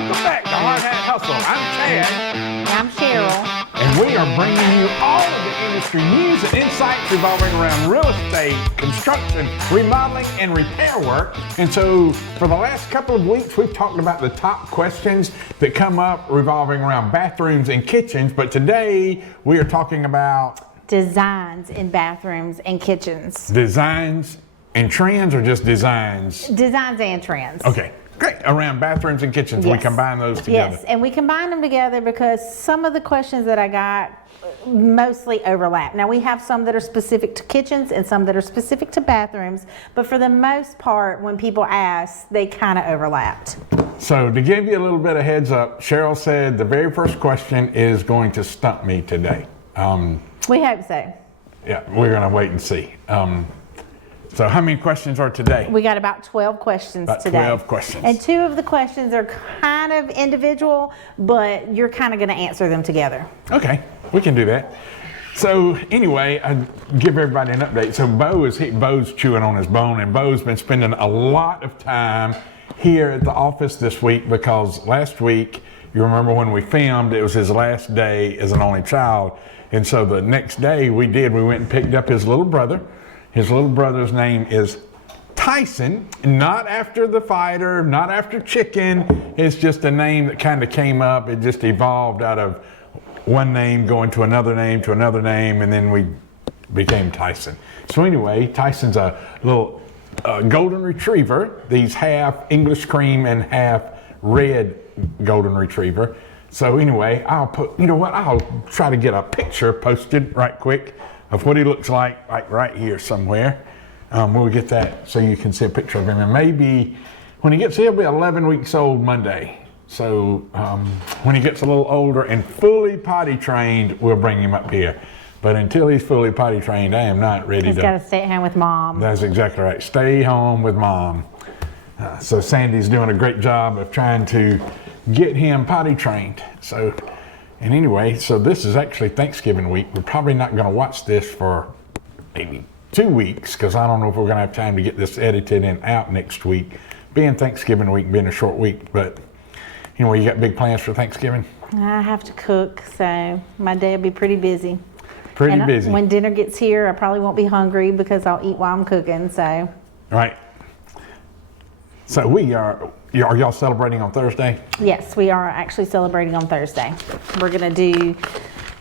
Welcome back to Hard Hat Hustle. I'm Chad. I'm Cheryl. And we are bringing you all of the industry news and insights revolving around real estate, construction, remodeling, and repair work. And so for the last couple of weeks, we've talked about the top questions that come up revolving around bathrooms and kitchens. But today we are talking about Designs in bathrooms and kitchens. designs and trends, or just designs? Designs and trends. Okay, great. Around bathrooms and kitchens, we Yes. combine those together. Yes, and we combine them together because some of the questions that I got mostly overlap. Now we have some that are specific to kitchens and some that are specific to bathrooms, but for the most part, when people ask, they kind of overlapped. So to give you a little bit of heads up, Cheryl said the very first question is going to stump me today. We hope so. Yeah, we're gonna wait and see. So how many questions are today? We got about 12 questions About today. 12 questions. And 2 of the questions are kind of individual, but you're kind of going to answer them together. Okay, we can do that. So anyway, I give everybody an update. So Bo's chewing on his bone, and Bo's been spending a lot of time here at the office this week because last week, you remember when we filmed, it was his last day as an only child. And so the next day we went and picked up his little brother. His little brother's name is Tyson, not after the fighter, not after chicken. It's just a name that kind of came up. It just evolved out of one name going to another name, and then we became Tyson. So anyway, Tyson's a little golden retriever. He's half English cream and half red golden retriever. So anyway, I'll try to get a picture posted right quick of what he looks like right here somewhere. We'll get that so you can see a picture of him. And maybe when he gets, he'll be 11 weeks old Monday. So when he gets a little older and fully potty trained, we'll bring him up here. But until he's fully potty trained, I am not ready He's got to stay at home with mom. That's exactly right. Stay home with mom. So Sandy's doing a great job of trying to get him potty trained. And anyway, so this is actually Thanksgiving week. We're probably not going to watch this for maybe 2 weeks because I don't know if we're going to have time to get this edited and out next week. Being Thanksgiving week, being a short week, but anyway, you got big plans for Thanksgiving? I have to cook, so my day will be pretty busy. Pretty busy. When dinner gets here, I probably won't be hungry because I'll eat while I'm cooking, so. Right. So are y'all celebrating on Thursday? Yes, we are actually celebrating on Thursday. We're gonna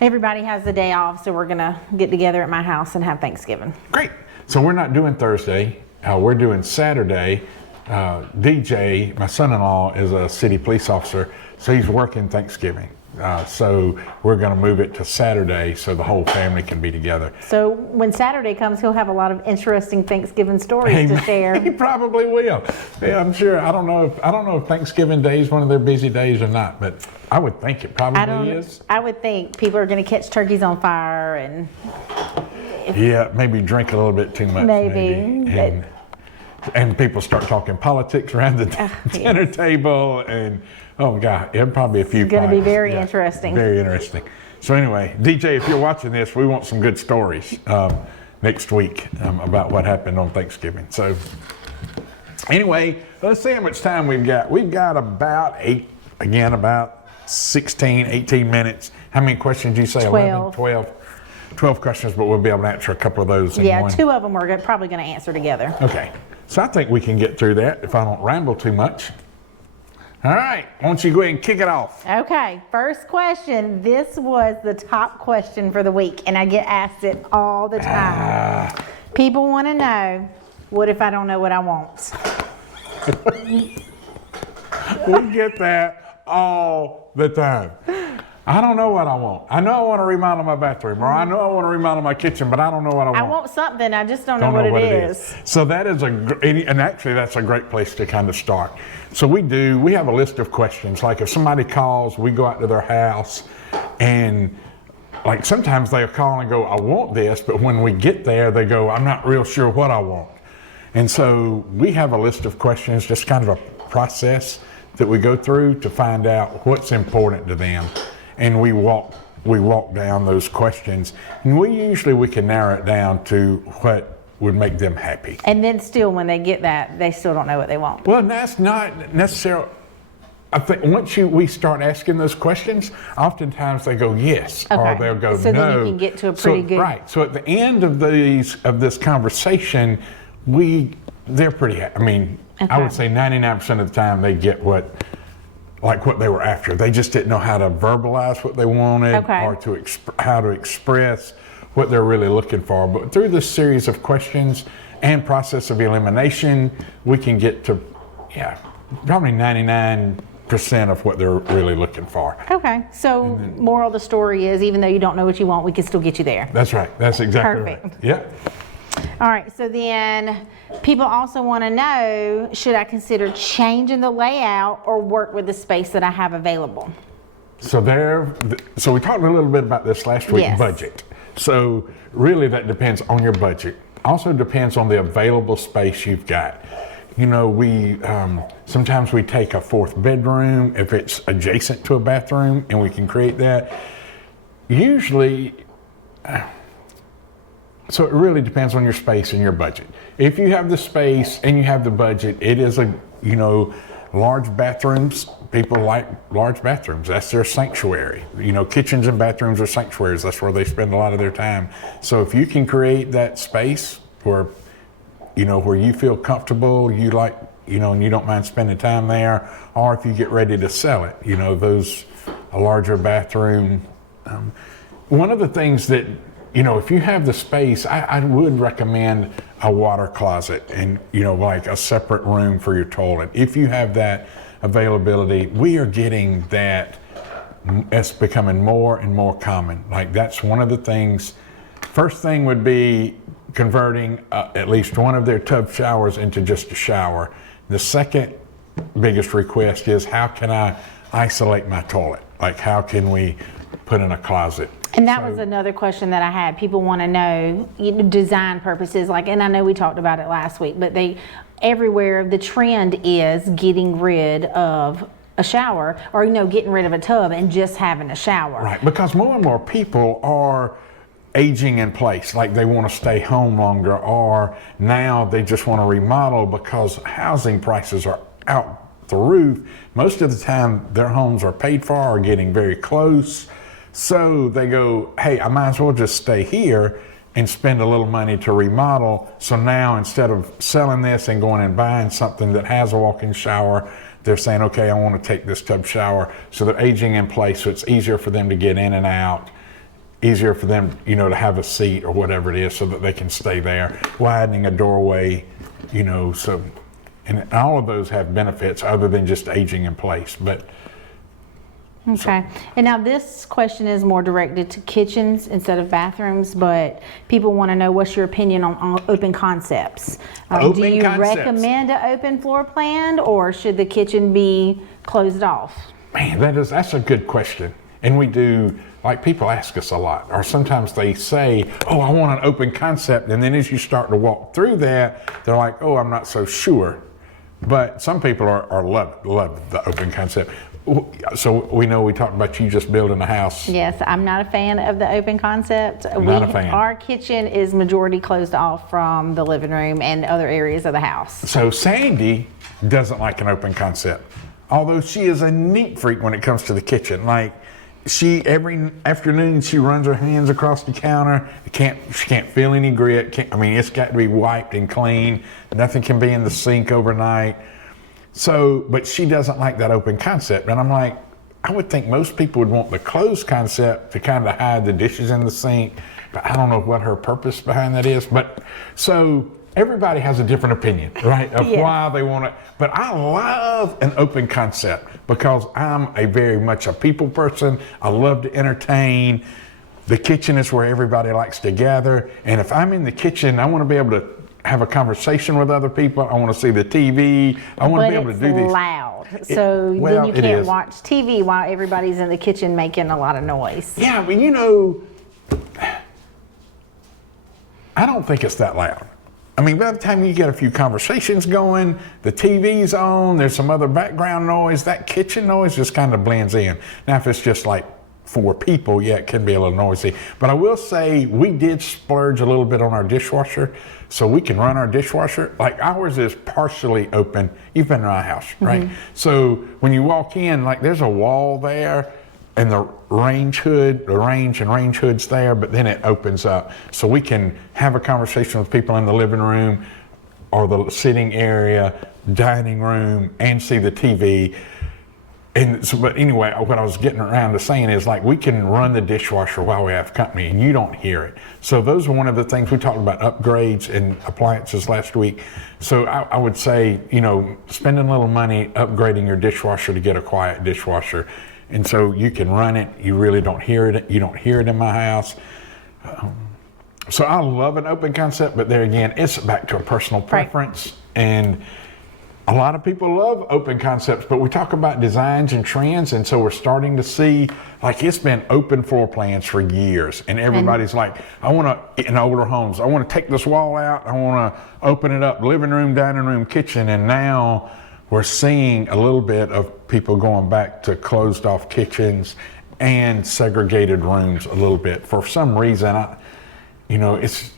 everybody has the day off, so we're gonna get together at my house and have Thanksgiving. Great. So we're not doing Thursday, we're doing Saturday. DJ, my son-in-law, is a city police officer, so he's working Thanksgiving. So we're gonna move it to Saturday so the whole family can be together. So when Saturday comes, he'll have a lot of interesting Thanksgiving stories to share. He probably will. Yeah, I'm sure. I don't know if Thanksgiving Day is one of their busy days or not, but I would think it probably is. I would think people are gonna catch turkeys on fire and. Yeah, maybe drink a little bit too much. Maybe. And people start talking politics around the dinner table, and oh God, it'll probably be a few. It's going to be very interesting. Very interesting. So anyway, DJ, if you're watching this, we want some good stories next week about what happened on Thanksgiving. So anyway, let's see how much time we've got. We've got about 16, 18 minutes. How many questions did you say? 12. 12 questions, but we'll be able to answer a couple of those in one. Yeah, 2 of them we're probably going to answer together. Okay, so I think we can get through that if I don't ramble too much. All right, why don't you go ahead and kick it off? Okay, first question. This was the top question for the week, and I get asked it all the time. People want to know, what if I don't know what I want? We get that all the time. I don't know what I want. I know I want to remodel my bathroom, or I know I want to remodel my kitchen, but I don't know what I want. I want something, I just don't know what it is. So that is and actually that's a great place to kind of start. So we have a list of questions. Like if somebody calls, we go out to their house, and like sometimes they'll call and go, I want this, but when we get there, they go, I'm not real sure what I want. And so we have a list of questions, just kind of a process that we go through to find out what's important to them. And we walk down those questions, and we can narrow it down to what would make them happy. And then still, when they get that, they still don't know what they want. Well, that's not necessarily. I think once we start asking those questions, oftentimes they go yes, or Okay. they'll go So no. then you can get to a pretty good- Right. So at the end of this conversation, they're pretty. I mean, I Okay. would say 99% of the time they get what they were after. They just didn't know how to verbalize what they wanted, Okay. or how to express what they're really looking for. But through this series of questions and process of elimination, we can get to probably 99% of what they're really looking for. Okay, so moral of the story is, even though you don't know what you want, we can still get you there. That's right. That's exactly Perfect. right. Yeah. All right, so then people also want to know, should I consider changing the layout or work with the space that I have available? So we talked a little bit about this last week, Yes. budget. So really that depends on your budget. Also depends on the available space you've got. You know, sometimes we take a fourth bedroom if it's adjacent to a bathroom, and we can create that. Usually, so it really depends on your space and your budget. If you have the space and you have the budget, it is large bathrooms. People like large bathrooms. That's their sanctuary. You know, kitchens and bathrooms are sanctuaries. That's where they spend a lot of their time. So if you can create that space where you feel comfortable, you like, and you don't mind spending time there, or if you get ready to sell it, a larger bathroom. One of the things that, if you have the space, I would recommend a water closet and, like a separate room for your toilet. If you have that availability, we are getting that. It's becoming more and more common. Like, that's one of the things. First thing would be converting at least one of their tub showers into just a shower. The second biggest request is, how can I isolate my toilet? Like, how can we put in a closet? And that was another question that I had. People want to know, design purposes, and I know we talked about it last week, but everywhere the trend is getting rid of a shower, or getting rid of a tub and just having a shower. Right, because more and more people are aging in place, like they want to stay home longer, or now they just want to remodel because housing prices are out the roof. Most of the time their homes are paid for or getting very close, so they go, hey, I might as well just stay here and spend a little money to remodel. So now, instead of selling this and going and buying something that has a walk-in shower, they're saying, okay, I want to take this tub shower. So they're aging in place, so it's easier for them to get in and out, easier for them, to have a seat or whatever it is, so that they can stay there, widening a doorway, so, and all of those have benefits other than just aging in place. But Okay. And now this question is more directed to kitchens instead of bathrooms, but people want to know, what's your opinion on open concepts? Open do you concepts. recommend an open floor plan, or should the kitchen be closed off? man, that's a good question. And we do, like, people ask us a lot, or sometimes they say, oh, I want an open concept. And then as you start to walk through that, they're like, oh, I'm not so sure. But some people love the open concept. So we know we talked about you just building a house. Yes, I'm not a fan of the open concept. Not a fan. Our kitchen is majority closed off from the living room and other areas of the house. So Sandy doesn't like an open concept, although she is a neat freak when it comes to the kitchen. Like, every afternoon she runs her hands across the counter. She can't feel any grit. It's got to be wiped and clean. Nothing can be in the sink overnight. So, but she doesn't like that open concept. And I'm like, I would think most people would want the closed concept to kind of hide the dishes in the sink. But I don't know what her purpose behind that is. But so everybody has a different opinion, right, of why they want it. But I love an open concept because I'm very much a people person. I love to entertain. The kitchen is where everybody likes to gather. And if I'm in the kitchen, I want to be able to have a conversation with other people. I want to see the TV. I want to be able to do these. But it's loud, so then you it can't is. watch TV while everybody's in the kitchen making a lot of noise. Yeah, but I don't think it's that loud. By the time you get a few conversations going, the TV's on, there's some other background noise, that kitchen noise just kind of blends in. Now, if it's just like 4 people, yeah, it can be a little noisy. But I will say we did splurge a little bit on our dishwasher, so we can run our dishwasher. Like ours is partially open. You've been to my house, right? So when you walk in, like there's a wall there, and the range and range hood's there, but then it opens up. So we can have a conversation with people in the living room or the sitting area, dining room, and see the TV. And so, but anyway, what I was getting around to saying is like we can run the dishwasher while we have company and you don't hear it. So those are one of the things we talked about, upgrades and appliances last week. So I would say, you know, spending a little money upgrading your dishwasher to get a quiet dishwasher. And so you can run it, you really don't hear it. You don't hear it in my house. So I love an open concept, but there again, it's back to a personal preference. And a lot of people love open concepts, but we talk about designs and trends, and so we're starting to see, like it's been open floor plans for years, and everybody's like, I want to, in older homes, I want to take this wall out, I want to open it up, living room, dining room, kitchen, and now we're seeing a little bit of people going back to closed off kitchens and segregated rooms a little bit. For some reason, it's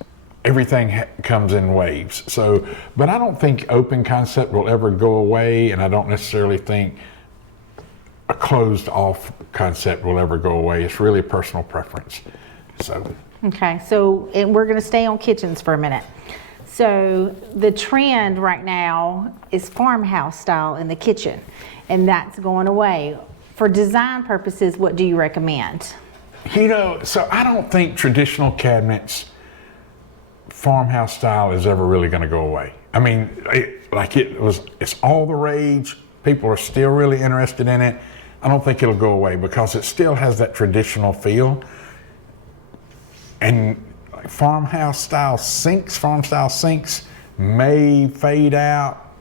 everything comes in waves. So, but I don't think open concept will ever go away, and I don't necessarily think a closed off concept will ever go away. It's really a personal preference. So. Okay, so we're going to stay on kitchens for a minute. So the trend right now is farmhouse style in the kitchen, and that's going away. For design purposes, what do you recommend? So I don't think traditional cabinets, farmhouse style, is ever really going to go away. I mean, it's all the rage. People are still really interested in it. I don't think it'll go away because it still has that traditional feel. And farm style sinks may fade out,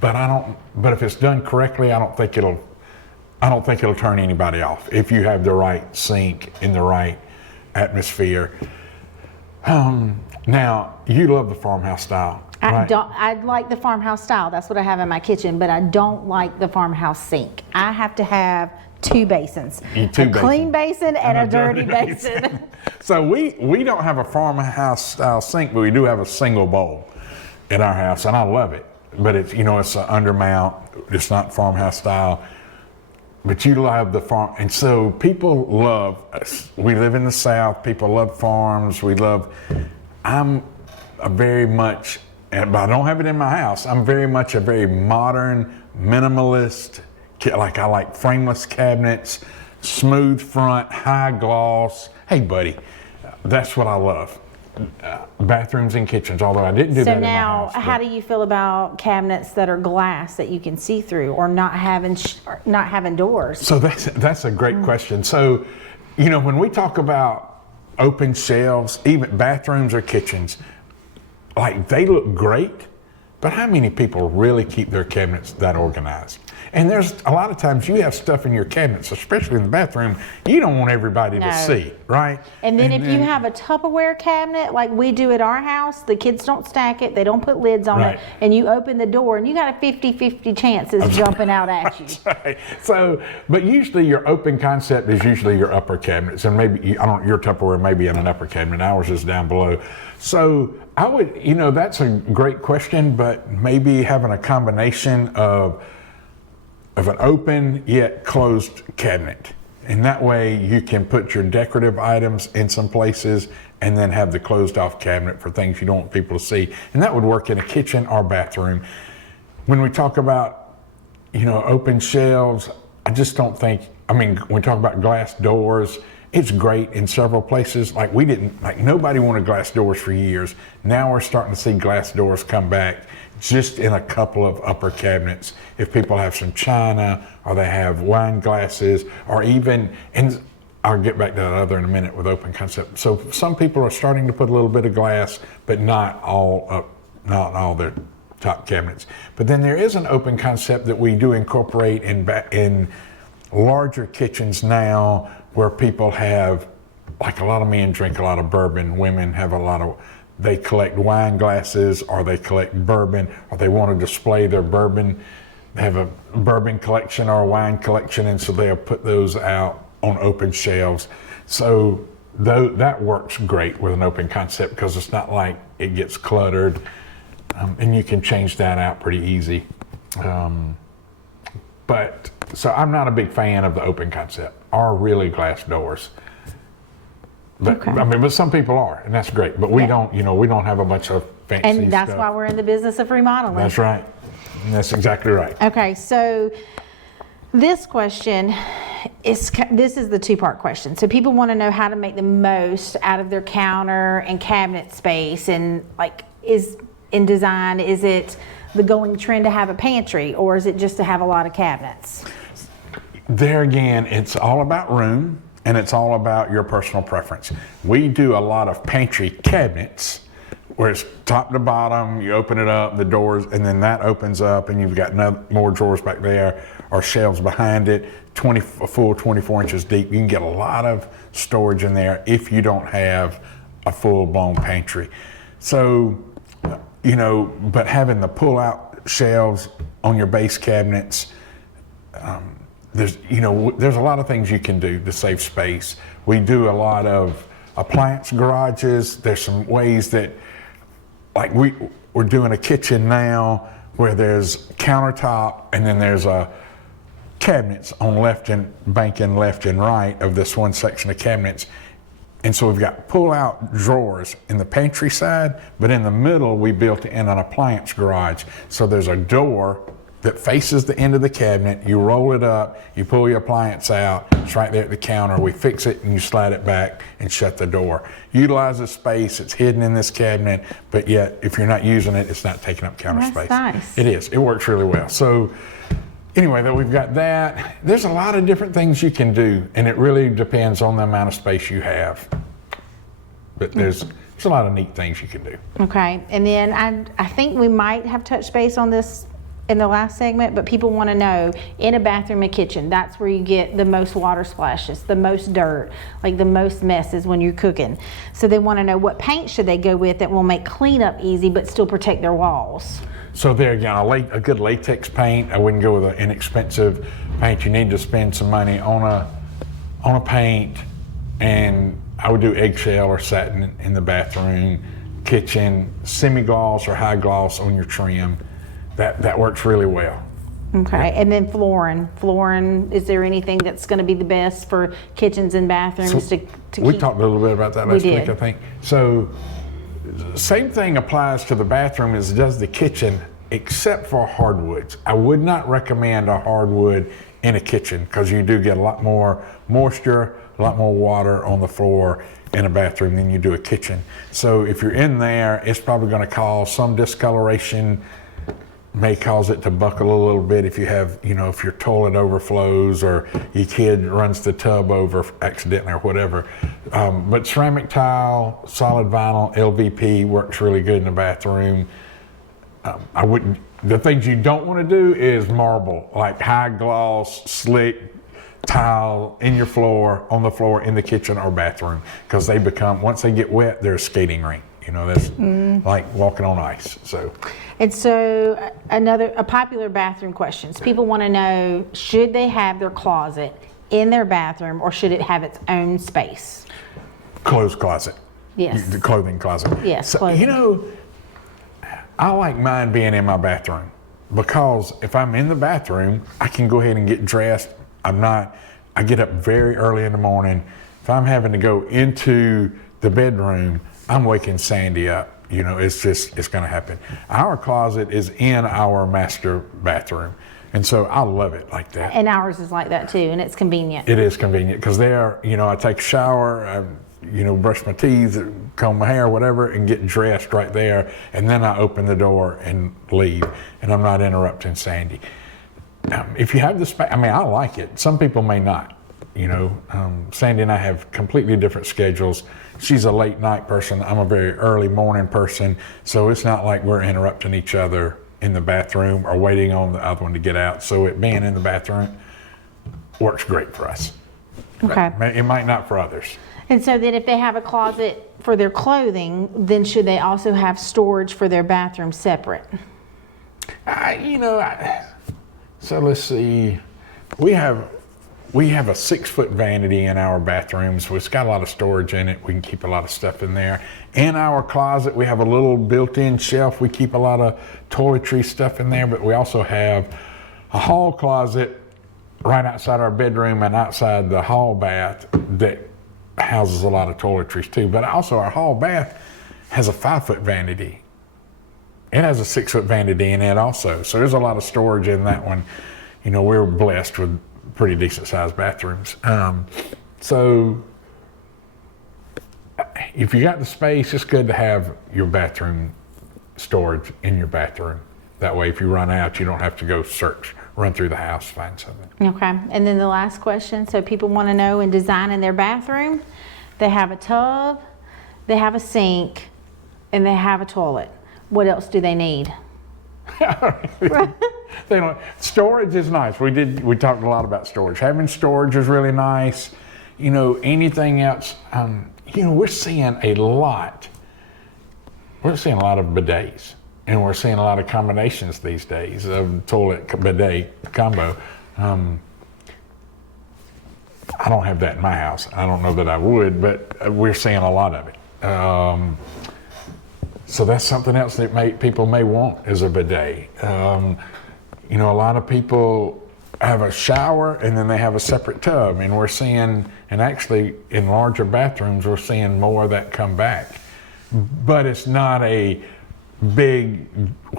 but if it's done correctly, I don't think it'll turn anybody off if you have the right sink in the right atmosphere. Now you love the farmhouse style. Right? I like the farmhouse style. That's what I have in my kitchen, but I don't like the farmhouse sink. I have to have 2 basins. Clean basin and a dirty basin. So we don't have a farmhouse style sink, but we do have a single bowl in our house, and I love it. But it's an undermount. It's not farmhouse style. But you love the farm, and so people love us. We live in the South. People love farms. I'm a very much, but I don't have it in my house. I'm very much a very modern, minimalist. Like I like frameless cabinets, smooth front, high gloss. Hey, buddy, that's what I love. Bathrooms and kitchens, although I didn't do that in my house. So now, how do you feel about cabinets that are glass that you can see through, or not having doors? So that's a great question. So, when we talk about open shelves, even bathrooms or kitchens, like they look great, but how many people really keep their cabinets that organized? And there's a lot of times you have stuff in your cabinets, especially in the bathroom, you don't want everybody to see, right? And then if you have a Tupperware cabinet like we do at our house, the kids don't stack it, they don't put lids on it, and you open the door and you got a 50-50 chance it's jumping out at you. Right. So, but usually your open concept is usually your upper cabinets, and maybe, your Tupperware may be in an upper cabinet, ours is down below. So I would, that's a great question, but maybe having a combination of an open yet closed cabinet. And that way you can put your decorative items in some places and then have the closed off cabinet for things you don't want people to see. And that would work in a kitchen or bathroom. When we talk about, open shelves, I just don't think, when we talk about glass doors, it's great in several places. Nobody wanted glass doors for years. Now we're starting to see glass doors come back just in a couple of upper cabinets. If people have some china or they have wine glasses, or even, and I'll get back to that other in a minute with open concept. So some people are starting to put a little bit of glass, but not all their top cabinets. But then there is an open concept that we do incorporate in larger kitchens now, where people have, like a lot of men drink a lot of bourbon, women have they collect wine glasses, or they collect bourbon, or they want to display their bourbon. They have a bourbon collection or a wine collection, and so they'll put those out on open shelves. So though that works great with an open concept because it's not like it gets cluttered, and you can change that out pretty easy. But so I'm not a big fan of the open concept or really glass doors. But Okay. I mean, but some people are, and that's great. But we Yeah. don't, we don't have a bunch of fancy And that's stuff. why we're in the business of remodeling. That's right. That's exactly right. Okay, so this question this is the two-part question. So people want to know how to make the most out of their counter and cabinet space, and like, is in design, is it the going trend to have a pantry, or is it just to have a lot of cabinets? There again, it's all about room and it's all about your personal preference. We do a lot of pantry cabinets where it's top to bottom, you open it up, the doors, and then that opens up and you've got more drawers back there or shelves behind it, a full 24 inches deep. You can get a lot of storage in there if you don't have a full-blown pantry. So, but having the pull-out shelves on your base cabinets, there's a lot of things you can do to save space. We do a lot of appliance garages. There's some ways that, like we're doing a kitchen now where there's countertop and then there's cabinets on banking left and right of this one section of cabinets. And so we've got pull-out drawers in the pantry side, but in the middle we built in an appliance garage. So there's a door that faces the end of the cabinet. You roll it up, you pull your appliance out, it's right there at the counter. We fix it and you slide it back and shut the door. Utilize the space, it's hidden in this cabinet, but yet if you're not using it, it's not taking up counter That's space. nice. It is, it works really well. So anyway, though, we've got that. There's a lot of different things you can do, and it really depends on the amount of space you have. But there's a lot of neat things you can do. Okay, and then I think we might have touched base on this in the last segment, but people want to know, in a bathroom and kitchen, that's where you get the most water splashes, the most dirt, like the most messes when you're cooking. So they want to know, what paint should they go with that will make cleanup easy but still protect their walls? So there again, a good latex paint. I wouldn't go with an inexpensive paint. You need to spend some money on a paint, and I would do eggshell or satin in the bathroom, kitchen, semi-gloss or high gloss on your trim. That works really well. Okay, and then flooring. Flooring, is there anything that's going to be the best for kitchens and bathrooms to We keep? talked a little bit about that last week, did. I think. So same thing applies to the bathroom as it does the kitchen, except for hardwoods. I would not recommend a hardwood in a kitchen because you do get a lot more moisture, a lot more water on the floor in a bathroom than you do a kitchen. So if you're in there, it's probably going to cause some discoloration, may cause it to buckle a little bit if you have, if your toilet overflows or your kid runs the tub over accidentally or whatever. But ceramic tile, solid vinyl, LVP works really good in the bathroom. The things you don't want to do is marble, like high gloss, slick tile on the floor in the kitchen or bathroom, because they become, once they get wet, they're a skating rink. That's like walking on ice. And so a popular bathroom questions. People want to know, should they have their closet in their bathroom or should it have its own space? Clothes closet. Yes. The clothing closet. Yes, So, clothing. I like mine being in my bathroom because if I'm in the bathroom, I can go ahead and get dressed. I get up very early in the morning. If I'm having to go into the bedroom, I'm waking Sandy up. It's going to happen. Our closet is in our master bathroom. And so I love it like that. And ours is like that too, and it's convenient. It is convenient because I take a shower, I, brush my teeth, comb my hair, whatever, and get dressed right there. And then I open the door and leave, and I'm not interrupting Sandy. If you have the space, I like it. Some people may not. Sandy and I have completely different schedules. She's a late night person. I'm a very early morning person. So it's not like we're interrupting each other in the bathroom or waiting on the other one to get out. So it being in the bathroom works great for us. Okay. It might not for others. And so then if they have a closet for their clothing, then should they also have storage for their bathroom separate? So let's see. We have we have a 6-foot vanity in our bathrooms. It's got a lot of storage in it. We can keep a lot of stuff in there. In our closet, we have a little built-in shelf. We keep a lot of toiletry stuff in there, but we also have a hall closet right outside our bedroom and outside the hall bath that houses a lot of toiletries too. But also our hall bath has a 5-foot vanity. It has a 6-foot vanity in it also. So there's a lot of storage in that one. You know, we're blessed with pretty decent sized bathrooms. So if you got the space, it's good to have your bathroom storage in your bathroom. That way, if you run out, you don't have to go run through the house, find something. Okay, and then the last question, so people want to know in designing their bathroom, they have a tub, they have a sink, and they have a toilet. What else do they need? They don't, storage is nice. We talked a lot about storage. Having storage is really nice. You know, anything else, you know, we're seeing a lot of bidets, and we're seeing a lot of combinations these days of toilet bidet combo. I don't have that in my house. I don't know that I would, but we're seeing a lot of it. So that's something else that people may want is a bidet. You know, a lot of people have a shower and then they have a separate tub, and we're seeing, and actually in larger bathrooms, we're seeing more of that come back. But it's not a big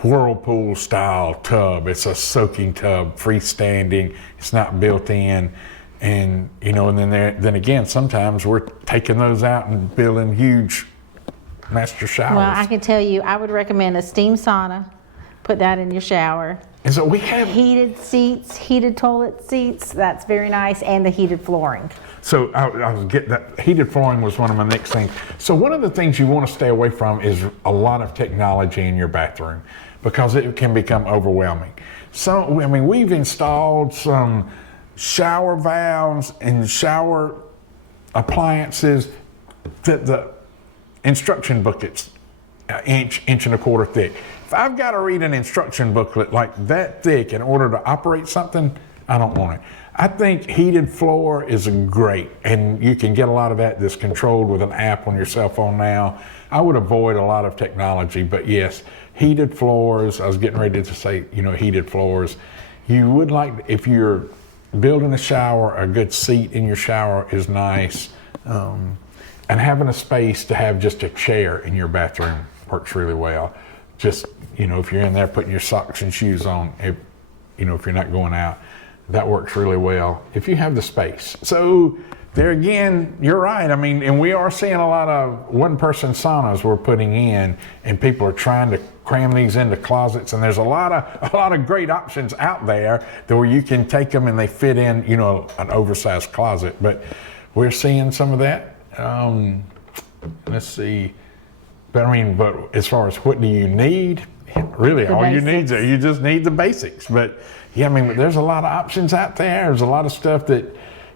whirlpool style tub. It's a soaking tub, freestanding. It's not built in. And, you know, and then again, sometimes we're taking those out and building huge master showers. Well, I can tell you, I would recommend a steam sauna. Put that in your shower. And so we have heated seats, heated toilet seats. That's very nice, and the heated flooring. So I was getting that. Heated flooring was one of my next things. So one of the things you want to stay away from is a lot of technology in your bathroom, because it can become overwhelming. So, I mean, we've installed some shower valves and shower appliances that the instruction booklet's inch and a quarter thick. If I've got to read an instruction booklet like that thick in order to operate something, I don't want it. I think heated floor is great, and you can get a lot of that that's controlled with an app on your cell phone now. I would avoid a lot of technology, but yes, heated floors. I was getting ready to say, you know, heated floors. You would like, if you're building a shower, a good seat in your shower is nice. And having a space to have just a chair in your bathroom works really well. Just, you know, if you're in there putting your socks and shoes on, if you're not going out, that works really well if you have the space. So there again, you're right. I mean, and we are seeing a lot of one-person saunas we're putting in, and people are trying to cram these into closets. And there's a lot of great options out there where you can take them and they fit in, you know, an oversized closet. But we're seeing some of that. Let's see. But I mean, but as far as what do you need, really all you need is you just need the basics. But yeah, I mean, there's a lot of options out there. There's a lot of stuff that,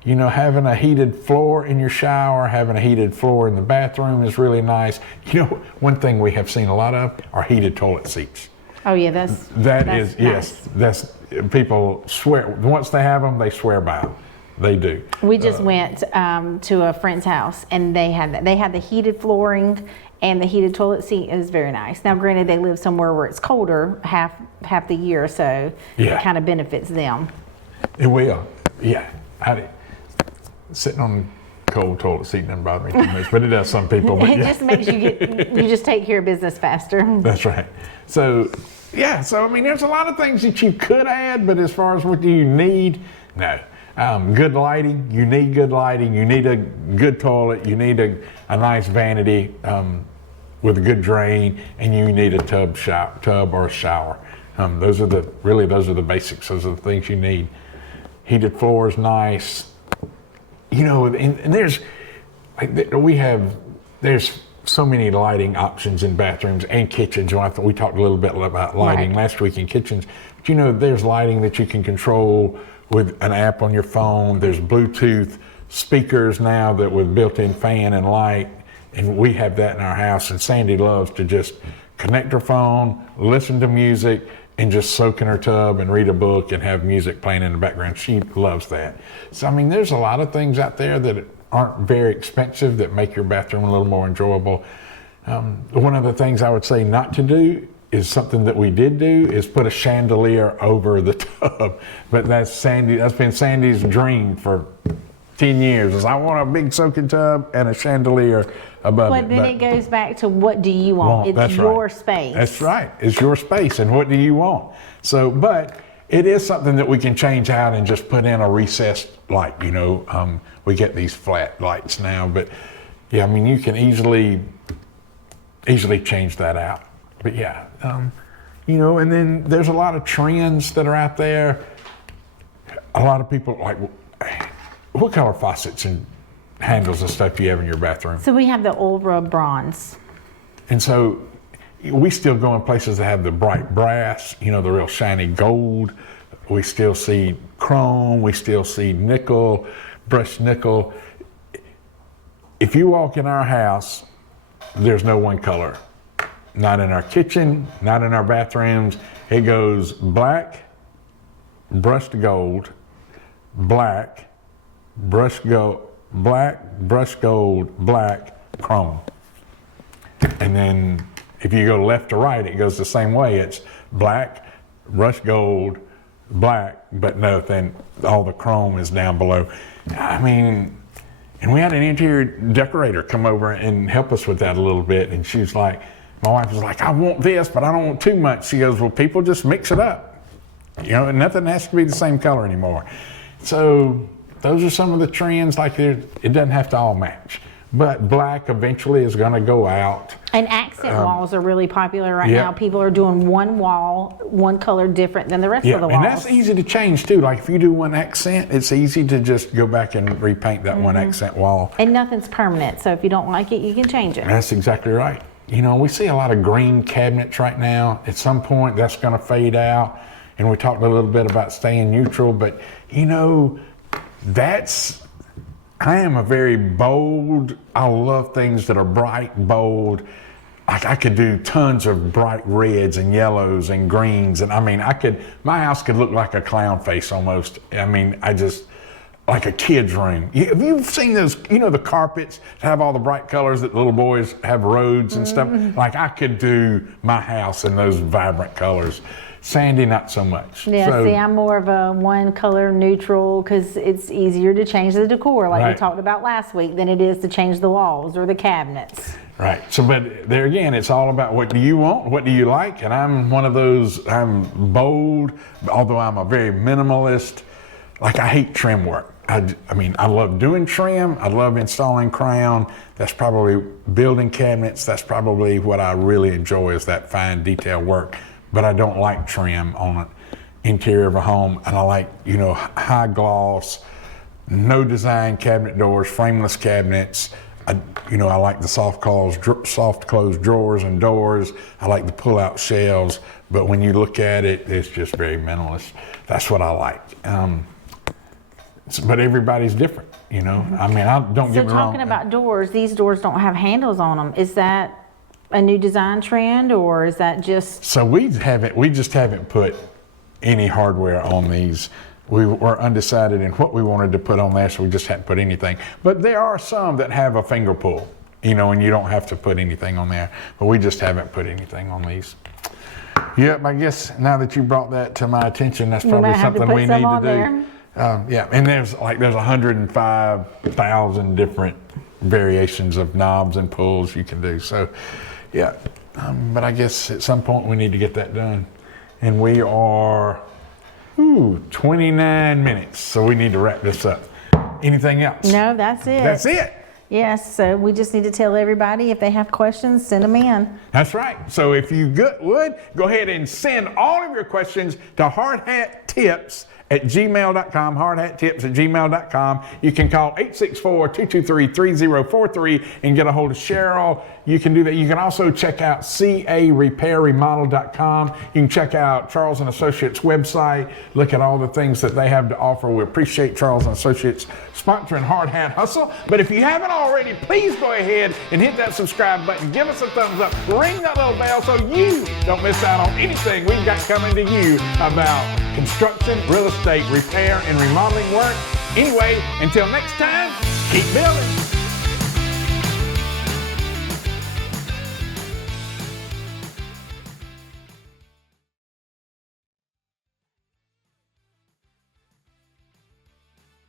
you know, having a heated floor in your shower, having a heated floor in the bathroom is really nice. You know, one thing we have seen a lot of are heated toilet seats. Oh yeah, that's nice. Yes, that's people swear, once they have them, they swear by them. They do. We just went to a friend's house, and they had that. They had the heated flooring and the heated toilet seat. It was very nice. Now, granted, they live somewhere where it's colder half the year, so it kind of benefits them. It will. Yeah. Sitting on a cold toilet seat doesn't bother me too much, but it does some people. But it just makes you just take care of business faster. That's right. So, yeah. So, I mean, there's a lot of things that you could add, but as far as what do you need, no. Good lighting. You need good lighting. You need a good toilet. You need a nice vanity with a good drain, and you need a tub or a shower. Those are the basics. Those are the things you need. Heated floor is nice. You know, and there's so many lighting options in bathrooms and kitchens. We talked a little bit about lighting last week in kitchens. But you know, there's lighting that you can control with an app on your phone. There's Bluetooth speakers now that with built-in fan and light, and we have that in our house. And Sandy loves to just connect her phone, listen to music, and just soak in her tub and read a book and have music playing in the background. She loves that. So, I mean, there's a lot of things out there that aren't very expensive that make your bathroom a little more enjoyable. One of the things I would say not to do is something that we did do is put a chandelier over the tub. But that's been Sandy's dream for 10 years, is I want a big soaking tub and a chandelier above it. But then it goes back to what do you want? It's That's your right. space. That's right. It's your space, and what do you want? So, but it is something that we can change out and just put in a recessed light. You know, we get these flat lights now, but yeah, I mean, you can easily change that out. But yeah, you know, and then there's a lot of trends that are out there. A lot of people like, what color faucets and handles and stuff do you have in your bathroom? So we have the Ultra Bronze. And so we still go in places that have the bright brass, you know, the real shiny gold. We still see chrome, we still see nickel, brushed nickel. If you walk in our house, there's no one color. Not in our kitchen, not in our bathrooms. It goes black, brushed gold, black, brushed gold, black, brushed gold, black, chrome. And then if you go left to right, it goes the same way. It's black, brushed gold, black, but no, then all the chrome is down below. I mean, and we had an interior decorator come over and help us with that a little bit. And she was like, my wife was like, I want this, but I don't want too much. She goes, well, people just mix it up. You know, and nothing has to be the same color anymore. So those are some of the trends. Like, it doesn't have to all match. But black eventually is going to go out. And accent walls are really popular right yeah. now. People are doing one wall, one color different than the rest of the walls. And that's easy to change too. Like if you do one accent, it's easy to just go back and repaint that one accent wall. And nothing's permanent, so if you don't like it, you can change it. That's exactly right. You know, we see a lot of green cabinets right now. At some point, that's going to fade out. And we talked a little bit about staying neutral, but you know, I am a very bold, I love things that are bright, bold. I could do tons of bright reds and yellows and greens. And I mean, my house could look like a clown face almost. I mean, like a kid's room. Have you seen those, you know, the carpets that have all the bright colors that little boys have roads and stuff? Like I could do my house in those vibrant colors. Sandy, not so much. Yeah, So, see, I'm more of a one color neutral because it's easier to change the decor like we Right. talked about last week than it is to change the walls or the cabinets. Right. So, but there again, it's all about what do you want? What do you like? And I'm one of those, I'm bold, although I'm a very minimalist. Like I hate trim work. I mean, I love doing trim. I love installing crown. That's probably building cabinets. That's probably what I really enjoy is that fine detail work. But I don't like trim on an interior of a home. And I like, you know, high gloss, no design cabinet doors, frameless cabinets. I like the soft closed drawers and doors. I like the pull-out shelves. But when you look at it, it's just very minimalist. That's what I like. But everybody's different, you know. I mean, don't get me wrong. So talking about doors, these doors don't have handles on them. Is that a new design trend or is that just? So we just haven't put any hardware on these. We were undecided in what we wanted to put on there, so we just hadn't put anything. But there are some that have a finger pull, you know, and you don't have to put anything on there. But we just haven't put anything on these. Yep, I guess now that you brought that to my attention, that's probably might have to something put we some need to on do. there. Yeah, and there's 105,000 different variations of knobs and pulls you can do. So, yeah, but I guess at some point we need to get that done. And we are 29 minutes, so we need to wrap this up. Anything else? No, that's it. That's it. Yes, so we just need to tell everybody if they have questions, send them in. That's right. So if you would, go ahead and send all of your questions to hardhattips hardhattips@gmail.com, hardhattips@gmail.com. You can call 864-223-3043 and get a hold of Cheryl. You can do that. You can also check out carepairremodel.com. You can check out Charles & Associates website, look at all the things that they have to offer. We appreciate Charles & Associates sponsoring Hard Hat Hustle. But if you haven't already, please go ahead and hit that subscribe button. Give us a thumbs up. Ring that little bell so you don't miss out on anything we've got coming to you about construction, real estate, repair, and remodeling work. Anyway, until next time, keep building.